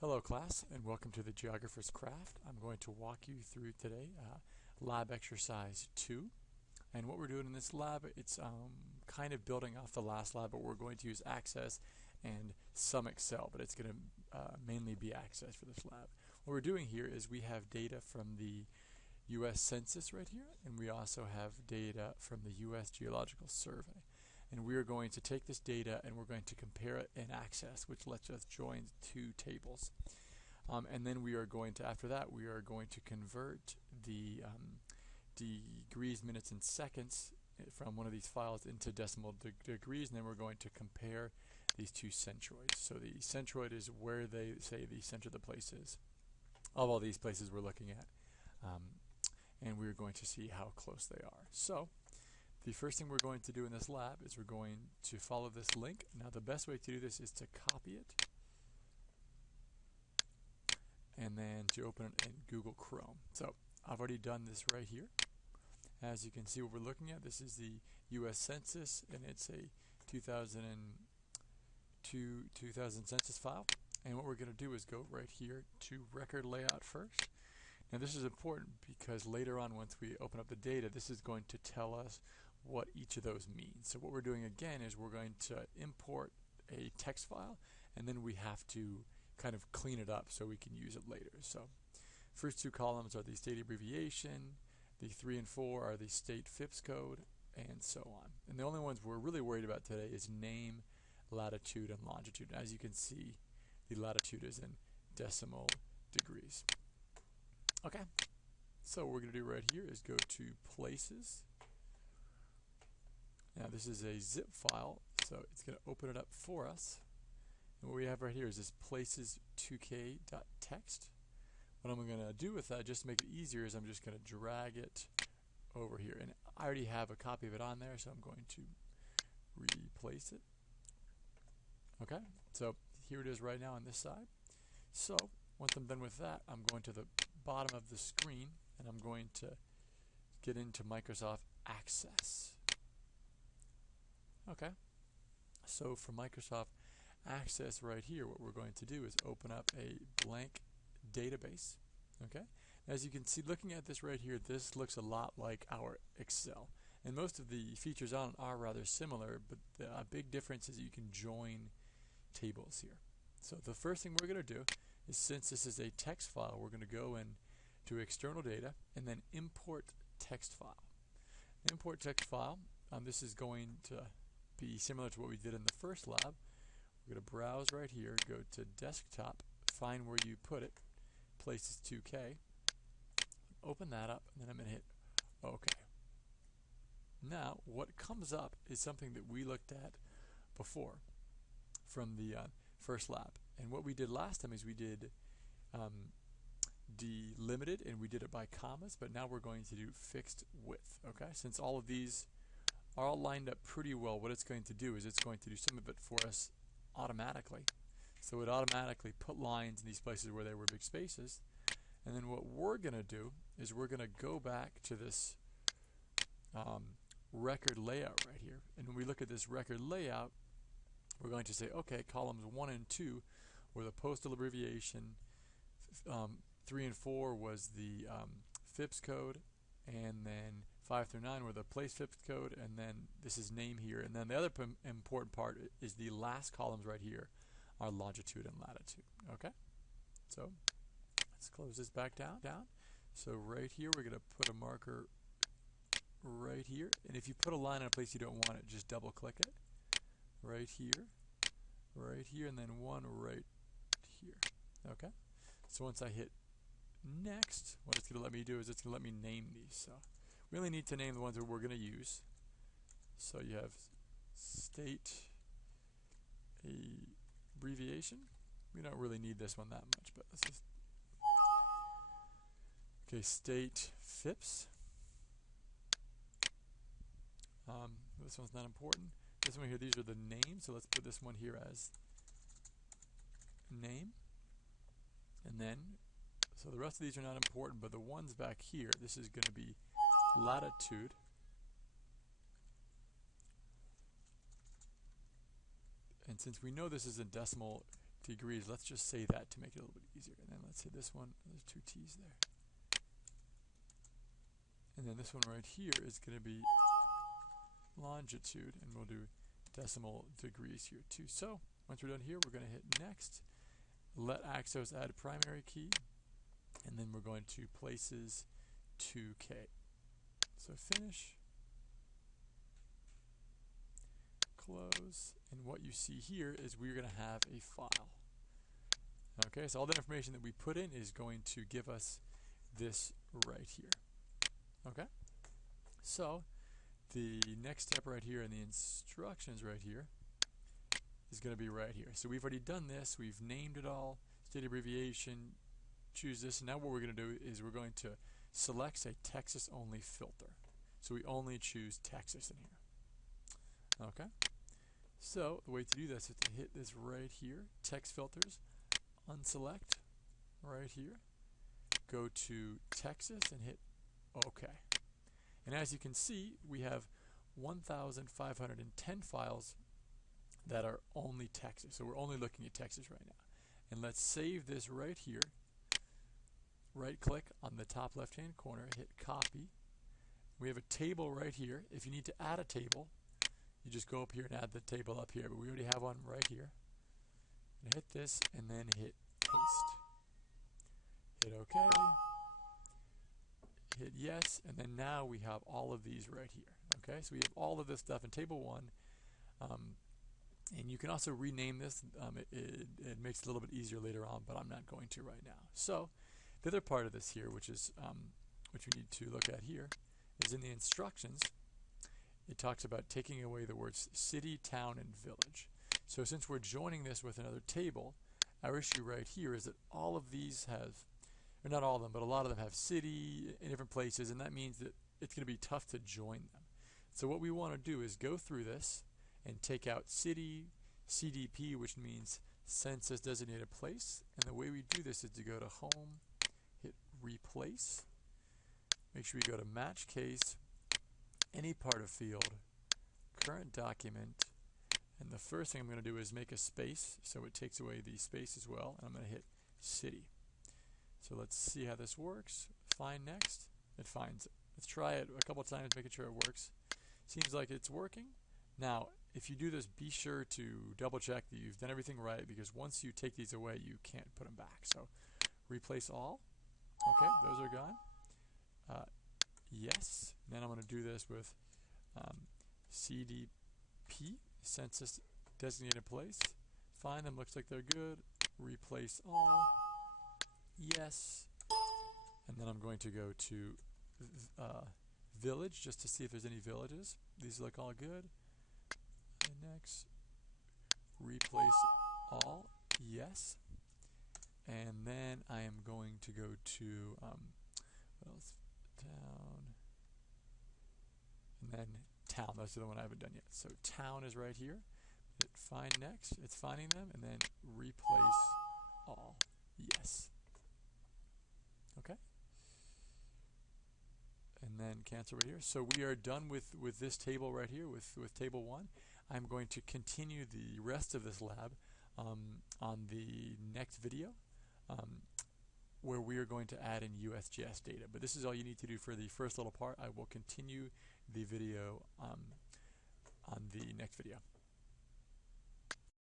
Hello class, and welcome to the Geographer's Craft. I'm going to walk you through today lab exercise 2. And what we're doing in this lab, it's kind of building off the last lab, but we're going to use Access and some Excel, but it's going to mainly be Access for this lab. What we're doing here is we have data from the U.S. Census right here, and we also have data from the U.S. Geological Survey. And we are going to take this data and we're going to compare it in Access, which lets us join two tables. And then we are going to, after that, we are going to convert the degrees, minutes, and seconds from one of these files into decimal degrees, and then we're going to compare these two centroids. So the centroid is where they say the center of the place is, of all these places we're looking at. And we're going to see how close they are. So the first thing we're going to do in this lab is we're going to follow this link. Now the best way to do this is to copy it and then to open it in Google Chrome. So I've already done this right here. As you can see, what we're looking at, this is the U.S. Census, and it's a 2000 census file. And what we're going to do is go right here to record layout first. Now this is important because later on, once we open up the data, this is going to tell us what each of those means. So what we're doing again is we're going to import a text file, and then we have to kind of clean it up so we can use it later. So first two columns are the state abbreviation, the 3 and 4 are the state FIPS code, and so on. And the only ones we're really worried about today is name, latitude, and longitude. As you can see, the latitude is in decimal degrees. Okay, so what we're going to do right here is go to Places. Now this is a zip file, so it's going to open it up for us. And what we have right here is this places2k.txt. What I'm going to do with that, just to make it easier, is I'm just going to drag it over here. And I already have a copy of it on there, so I'm going to replace it. Okay, so here it is right now on this side. So once I'm done with that, I'm going to the bottom of the screen and I'm going to get into Microsoft Access. Okay, so for Microsoft Access right here, what we're going to do is open up a blank database. Okay, as you can see, looking at this right here, this looks a lot like our Excel, and most of the features on it are rather similar, but the big difference is you can join tables here. So the first thing we're going to do is, since this is a text file, we're going to go in to external data and then import text file. Import text file, this is going to be similar to what we did in the first lab. We're going to browse right here, go to desktop, find where you put it, Places 2K, open that up, and then I'm going to hit OK. Now what comes up is something that we looked at before from the first lab. And what we did last time is we did delimited, and we did it by commas, but now we're going to do fixed width. Okay, since all of these are all lined up pretty well, what it's going to do is it's going to do some of it for us automatically. So it automatically put lines in these places where there were big spaces, and then what we're going to do is we're going to go back to this record layout right here, and when we look at this record layout, we're going to say, okay, columns 1 and 2 were the postal abbreviation, 3 and 4 was the FIPS code, and then 5 through 9 were the place FIPS code, and then this is name here. And then the other important part is the last columns right here are longitude and latitude. Okay, so let's close this back down. So right here we're going to put a marker right here, and if you put a line in a place you don't want it, just double click it. Right here, and then one right here. Okay, so once I hit next, what it's going to let me do is it's going to let me name these. So we only need to name the ones that we're going to use. So you have state abbreviation. We don't really need this one that much, but let's just, okay, state FIPS. This one's not important. This one here, these are the names, so let's put this one here as name. And then, so the rest of these are not important, but the ones back here, this is going to be latitude. And since we know this is in decimal degrees. Let's just say that to make it a little bit easier. And then let's say this one, there's 2 T's there. And then this one right here is going to be longitude, and we'll do decimal degrees here too. So once we're done here, we're going to hit next. Let Axos add primary key, and then we're going to places 2K. So finish, close, and what you see here is we're going to have a file. Okay, so all the information that we put in is going to give us this right here. Okay, so the next step right here in the instructions right here is going to be right here. So we've already done this, we've named it all, state abbreviation, choose this, and now what we're going to do is we're going to select a Texas only filter. So we only choose Texas in here. Okay, so the way to do this is to hit this right here, text filters, unselect right here, go to Texas and hit OK. And as you can see, we have 1,510 files that are only Texas. So we're only looking at Texas right now. And let's save this right here. Right click on the top left hand corner, hit copy. We have a table right here. If you need to add a table, you just go up here and add the table up here, but we already have one right here. And hit this and then hit paste. Hit OK. Hit yes, and then now we have all of these right here. Okay, so we have all of this stuff in table 1, and you can also rename this. It makes it a little bit easier later on, but I'm not going to right now. So the other part of this here, which we need to look at here, is in the instructions. It talks about taking away the words city, town, and village. So since we're joining this with another table, our issue right here is that all of these have, or not all of them, but a lot of them have city in different places, and that means that it's going to be tough to join them. So what we want to do is go through this and take out city, CDP, which means census designated place, and the way we do this is to go to home, hit replace, make sure we go to match case, any part of field, current document, and the first thing I'm going to do is make a space, so it takes away the space as well, and I'm going to hit city. So let's see how this works. Find next. It finds it. Let's try it a couple times, making sure it works. Seems like it's working. Now, if you do this, be sure to double check that you've done everything right, because once you take these away, you can't put them back. So replace all. Okay, those are gone. Yes. And then I'm going to do this with CDP, census designated place. Find them, looks like they're good. Replace all. Yes, and then I'm going to go to village just to see if there's any villages. These look all good. And next, replace all. Yes, and then I am going to go to what else? Town, and then town. That's the one I haven't done yet. So town is right here. Hit find next. It's finding them, and then replace all. Yes. Okay, and then cancel right here. So we are done with this table right here, with table 1. I'm going to continue the rest of this lab on the next video, where we are going to add in USGS data. But this is all you need to do for the first little part. I will continue the video on the next video.